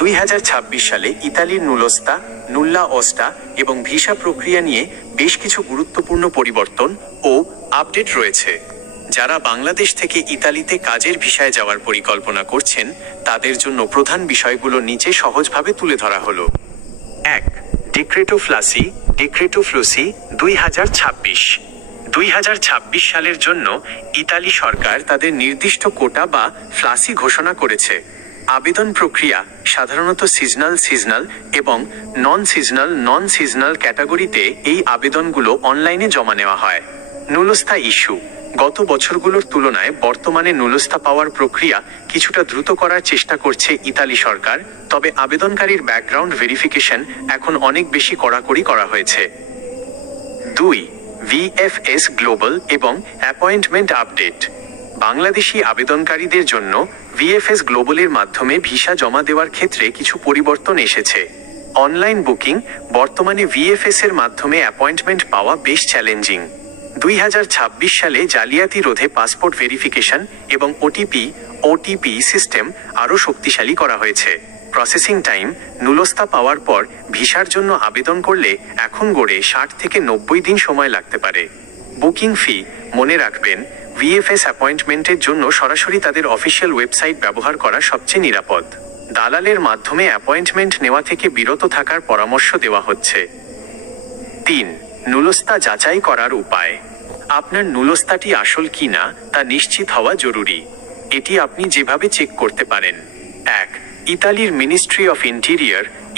2026 সালে ইতালির নুলোস্তা, নুল্লা ওস্টা এবং ভিসা প্রক্রিয়া নিয়ে বেশ কিছু গুরুত্বপূর্ণ পরিবর্তন ও আপডেট রয়েছে। যারা বাংলাদেশ থেকে ইতালিতে কাজের ভিসায় যাওয়ার পরিকল্পনা করছেন তাদের জন্য প্রধান বিষয়গুলো নিচে সহজভাবে তুলে ধরা হলো। 1. ডিক্রেটো ফ্লুসি 2026 সালের জন্য ইতালি সরকার তাদের নির্দিষ্ট কোটা বা ফ্লাসি ঘোষণা করেছে। আবেদন প্রক্রিয়া সাধারণত সিজনাল এবং নন সিজনাল ক্যাটাগরিতে এই আবেদনগুলো অনলাইনে জমা নেওয়া হয়। নুলোস্তা ইস্যু গত বছরগুলোর তুলনায় বর্তমানে নুলোস্তা পাওয়ার প্রক্রিয়া কিছুটা দ্রুত করার চেষ্টা করছে ইতালি সরকার, তবে আবেদনকারীর ব্যাকগ্রাউন্ড ভেরিফিকেশন এখন অনেক বেশি কড়াকড়ি করা হয়েছে। 2. ভিএফএস গ্লোবাল এবং অ্যাপয়েন্টমেন্ট আপডেট। বাংলাদেশি আবেদনকারীদের জন্য ভিএফএস গ্লোবালের মাধ্যমে ভিসা জমা দেওয়ার ক্ষেত্রে কিছু পরিবর্তন এসেছে। অনলাইন বুকিং বর্তমানে ভিএফএস এর মাধ্যমে অ্যাপয়েন্টমেন্ট পাওয়া বেশ চ্যালেঞ্জিং। 2026 সালে জালিয়াতি রোধে পাসপোর্ট ভেরিফিকেশন এবং ওটিপি সিস্টেম আরও শক্তিশালী করা হয়েছে। প্রসেসিং টাইম নুলোস্তা পাওয়ার পর ভিসার জন্য আবেদন করলে এখন গড়ে 60 থেকে 90 দিন সময় লাগতে পারে। বুকিং ফি মনে রাখবেন, ভিএফএস অ্যাপয়েন্টমেন্টের জন্য সরাসরি তাদের অফিসিয়াল ওয়েবসাইট ব্যবহার করা সবচেয়ে নিরাপদ। দালালের মাধ্যমে অ্যাপয়েন্টমেন্ট নেওয়া থেকে বিরত থাকার পরামর্শ দেওয়া হচ্ছে। 3. নুলোস্তা যাচাই করার উপায়। আপনার নুলোস্তাটি আসল কিনা তা নিশ্চিত হওয়া জরুরি। এটি আপনি যেভাবে চেক করতে পারেন। 1. ইতালির মিনিস্ট্রি অফ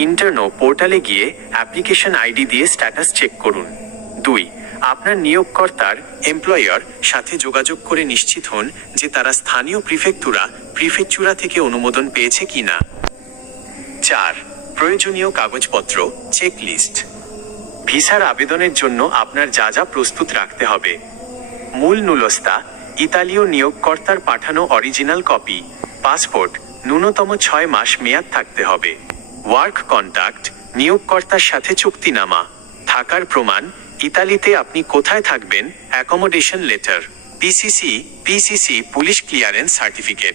ইন্টারনো পোর্টালে গিয়ে অ্যাপ্লিকেশন আইডি দিয়ে স্ট্যাটাস চেক করুন। 2. আপনার নিয়োগকর্তার সাথে যোগাযোগ করে নিশ্চিত হন যে তারা স্থানীয় প্রিফেকচুরা থেকে অনুমোদন পেয়েছে কিনা। 4. প্রয়োজনীয় কাগজপত্র চেকলিস্ট। ভিসার আবেদনের জন্য আপনার যা প্রস্তুত রাখতে হবে। মূল নুলোস্তা, ইতালীয় নিয়োগকর্তার পাঠানো অরিজিনাল কপি, পাসপোর্ট, ন্যূনতম 6 মাস মেয়াদ থাকতে হবে। ওয়ার্ক কন্ট্রাক্ট, নিয়োগকর্তার সাথে চুক্তিনামা, থাকার প্রমাণ, ইতালিতে আপনি কোথায় থাকবেন, accommodation letter, PCC police clearance certificate.